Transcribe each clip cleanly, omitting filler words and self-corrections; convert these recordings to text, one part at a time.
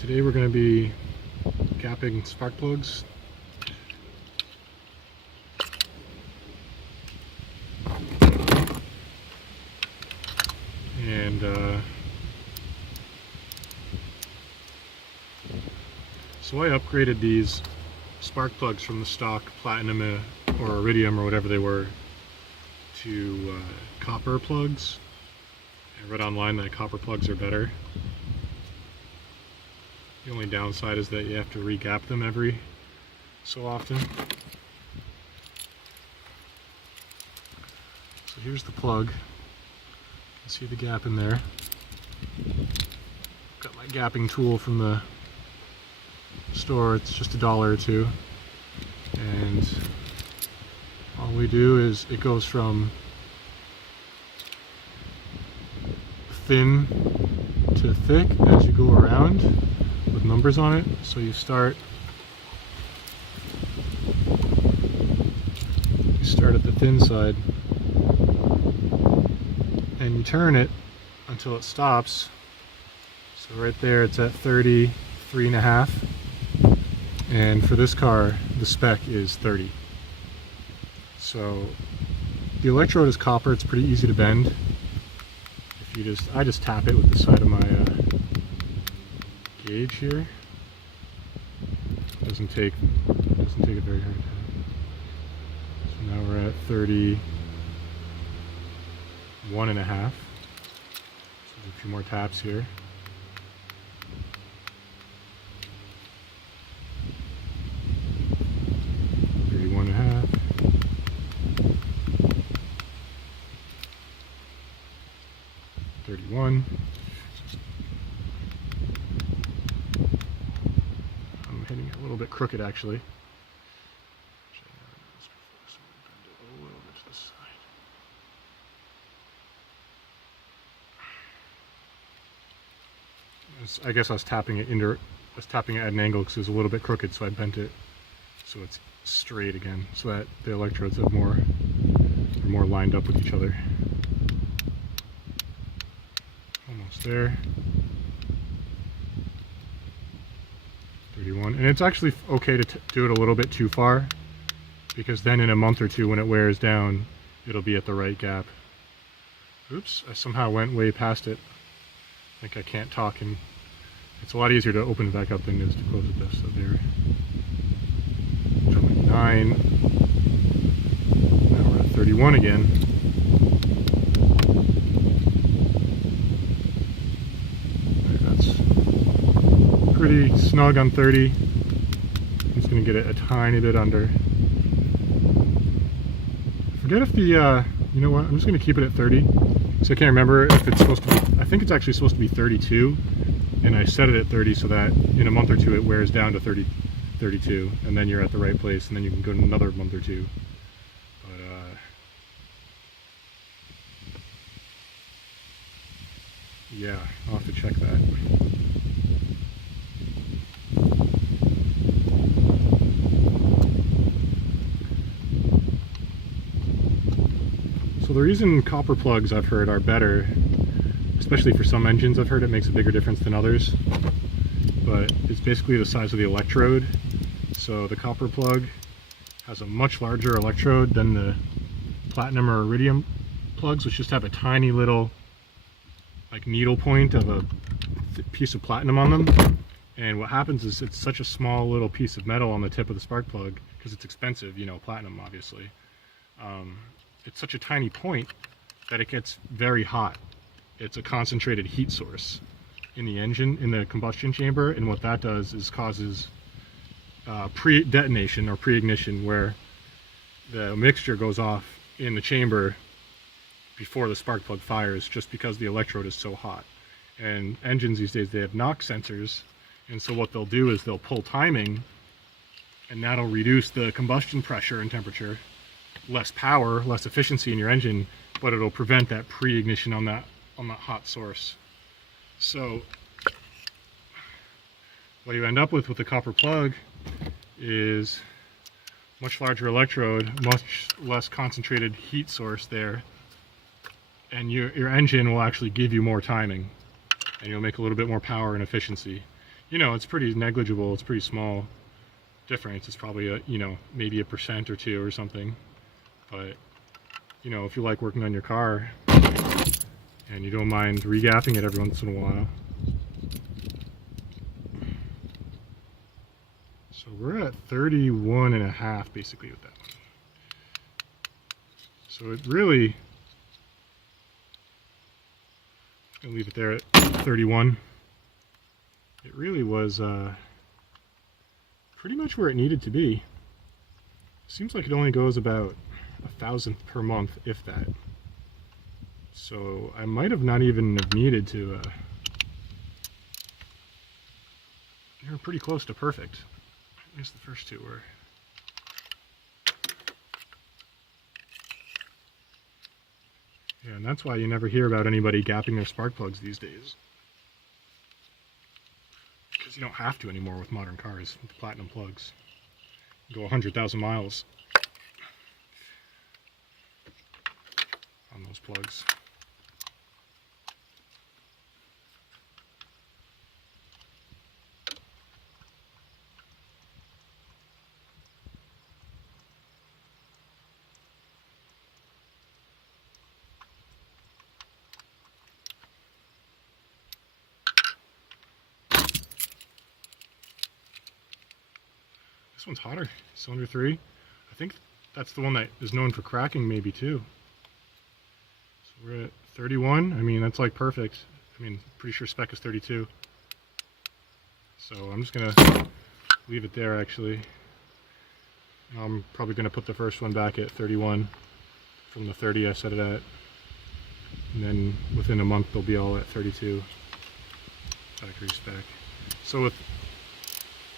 Today we're going to be gapping spark plugs. And so I upgraded these spark plugs from the stock Platinum or Iridium or whatever they were to copper plugs. I read online that copper plugs are better. The only downside is that you have to re-gap them every so often. So here's the plug. You can see the gap in there. Got my gapping tool from the store. It's just $1 or $2. And all we do is it goes from thin to thick as you go around with numbers on it. So you start at the thin side and you turn it until it stops. So right there it's at 33.5, and for this car the spec is 30. So the electrode is copper. It's pretty easy to bend. If I just tap it with the side of my gauge here. Doesn't take a very hard time. So now we're at 31.5. So there's a few more taps here. I'm hitting it a little bit crooked actually. A little bit to the side. I guess I was tapping it at an angle because it was a little bit crooked, so I bent it so it's straight again, so that the electrodes are more lined up with each other. Almost there. 31. And it's actually okay to do it a little bit too far, because then in a month or two when it wears down, it'll be at the right gap. Oops, I somehow went way past it. I think I can't talk, and it's a lot easier to open it back up than it is to close it this. So there. 29. Now we're at 31 again. Pretty snug on 30. I'm just going to get it a tiny bit under. I forget if the, you know what, I'm just going to keep it at 30. So I can't remember if it's supposed to be, I think it's actually supposed to be 32. And I set it at 30 so that in a month or two it wears down to 32. And then you're at the right place, and then you can go to another month or two. But, yeah, I'll have to check that. So the reason copper plugs, I've heard, are better, especially for some engines, I've heard it makes a bigger difference than others, but it's basically the size of the electrode. So the copper plug has a much larger electrode than the Platinum or Iridium plugs, which just have a tiny little like needle point of a piece of platinum on them. And what happens is it's such a small little piece of metal on the tip of the spark plug, because it's expensive, you know, platinum obviously. It's such a tiny point that it gets very hot. It's a concentrated heat source in the engine, in the combustion chamber, and what that does is causes pre-detonation or pre-ignition, where the mixture goes off in the chamber before the spark plug fires, just because the electrode is so hot. And engines these days, they have knock sensors, and so what they'll do is they'll pull timing, and that'll reduce the combustion pressure and temperature. Less power, less efficiency in your engine, but it'll prevent that pre-ignition on that hot source. So what you end up with the copper plug is much larger electrode, much less concentrated heat source there, and your engine will actually give you more timing, and you'll make a little bit more power and efficiency. you know, it's pretty negligible. It's pretty small difference. It's probably a, you know, maybe 1% or 2 or something. But, you know, if you like working on your car and you don't mind regapping it every once in a while. So we're at 31.5 basically with that one. So it really, I'm gonna leave it there at 31. It really was pretty much where it needed to be. Seems like it only goes about 1,000th per month, if that. So I might have not even have needed to. You're pretty close to perfect. At least the first two were. Yeah, and that's why you never hear about anybody gapping their spark plugs these days. Because you don't have to anymore with modern cars, with platinum plugs. You go 100,000 miles on those plugs. This one's hotter, cylinder 3. I think that's the one that is known for cracking maybe too. So we're at 31. I mean, that's like perfect. I mean, pretty sure spec is 32. So I'm just gonna leave it there actually. I'm probably gonna put the first one back at 31 from the 30 I set it at. And then within a month they'll be all at 32 factory spec. So with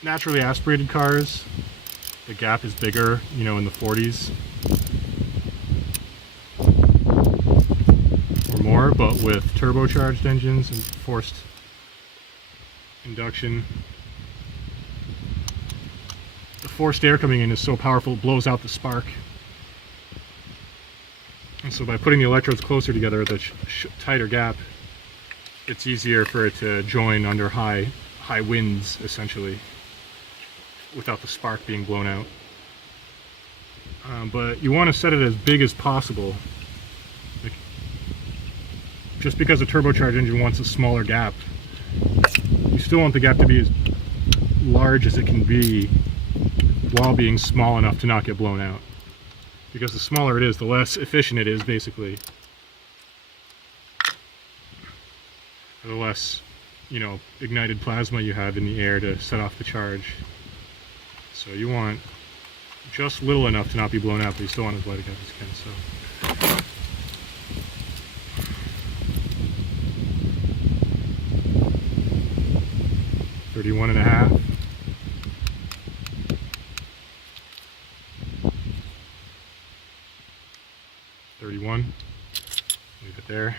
naturally aspirated cars, the gap is bigger, you know, in the 40s or more, but with turbocharged engines and forced induction, the forced air coming in is so powerful it blows out the spark. And so by putting the electrodes closer together with a tighter gap, it's easier for it to join under high winds, essentially, without the spark being blown out. But you want to set it as big as possible. Like, just because a turbocharged engine wants a smaller gap, you still want the gap to be as large as it can be while being small enough to not get blown out. Because the smaller it is, the less efficient it is, basically. Or the less, you know, ignited plasma you have in the air to set off the charge. So you want just little enough to not be blown out, but you still want as light a gap as you can. So 31.5. 31. Leave it there.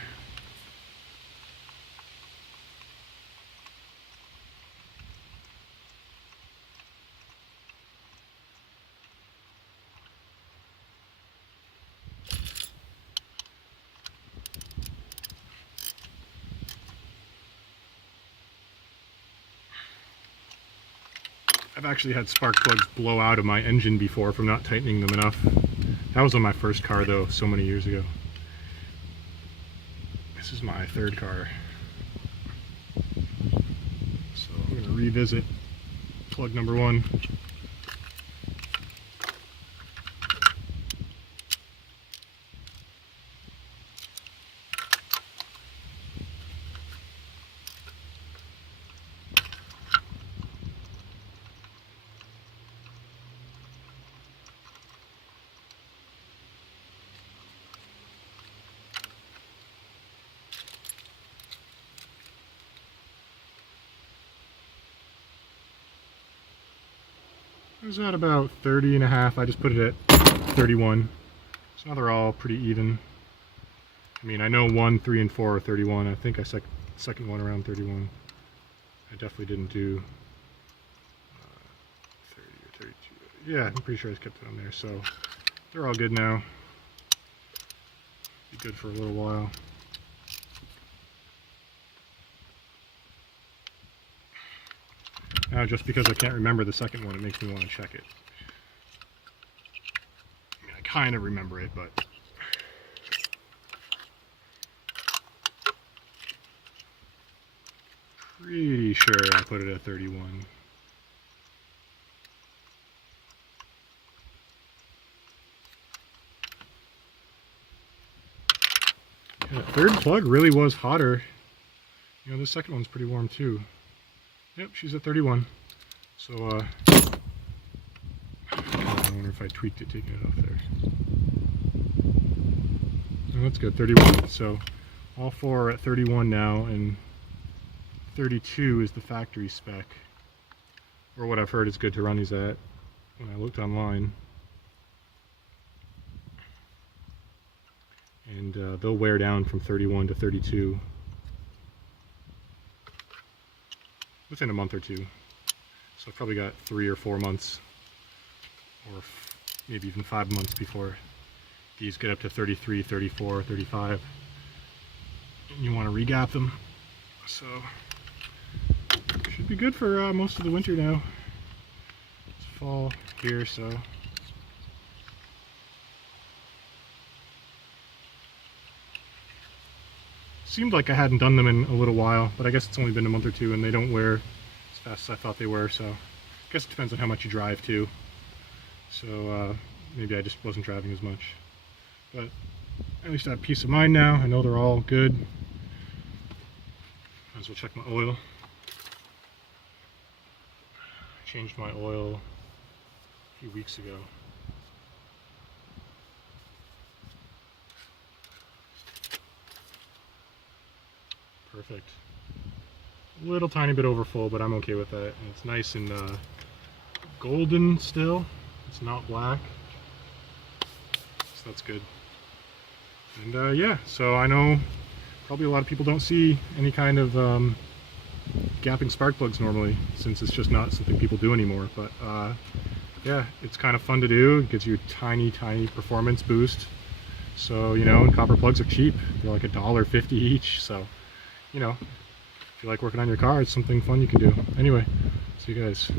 I've actually had spark plugs blow out of my engine before from not tightening them enough. That was on my first car though, so many years ago. This is my third car. So I'm going to revisit plug number 1. It was at about 30.5. I just put it at 31. So now they're all pretty even. I mean, I know 1, 3, and 4 are 31. I think I second one around 31. I definitely didn't do 30 or 32. Yeah, I'm pretty sure I kept it on there. So they're all good now. Be good for a little while. Now, just because I can't remember the second one, it makes me want to check it. I mean, I kind of remember it, but... Pretty sure I put it at 31. Yeah, that third plug really was hotter. You know, this second one's pretty warm too. Yep, she's at 31. So, I wonder if I tweaked it taking it off there. Oh, that's good, 31. So, all four are at 31 now, and 32 is the factory spec, or what I've heard is good to run these at when I looked online. And they'll wear down from 31 to 32 within a month or two. So I've probably got 3 or 4 months, or maybe even 5 months before these get up to 33, 34, 35. And you want to regap them. So should be good for most of the winter now. It's fall here, so seemed like I hadn't done them in a little while, but I guess it's only been a month or two and they don't wear as fast as I thought they were, so I guess it depends on how much you drive too. So maybe I just wasn't driving as much. But at least I have peace of mind now. I know they're all good. Might as well check my oil. Changed my oil a few weeks ago. Perfect. A little tiny bit over full, but I'm okay with that. And it's nice and golden still. It's not black. So that's good. And yeah, so I know probably a lot of people don't see any kind of gapping spark plugs normally, since it's just not something people do anymore. But yeah, it's kind of fun to do. It gives you a tiny performance boost. So, you know, and copper plugs are cheap. They're like $1.50 each. So, you know, if you like working on your car, it's something fun you can do. Anyway, see you guys.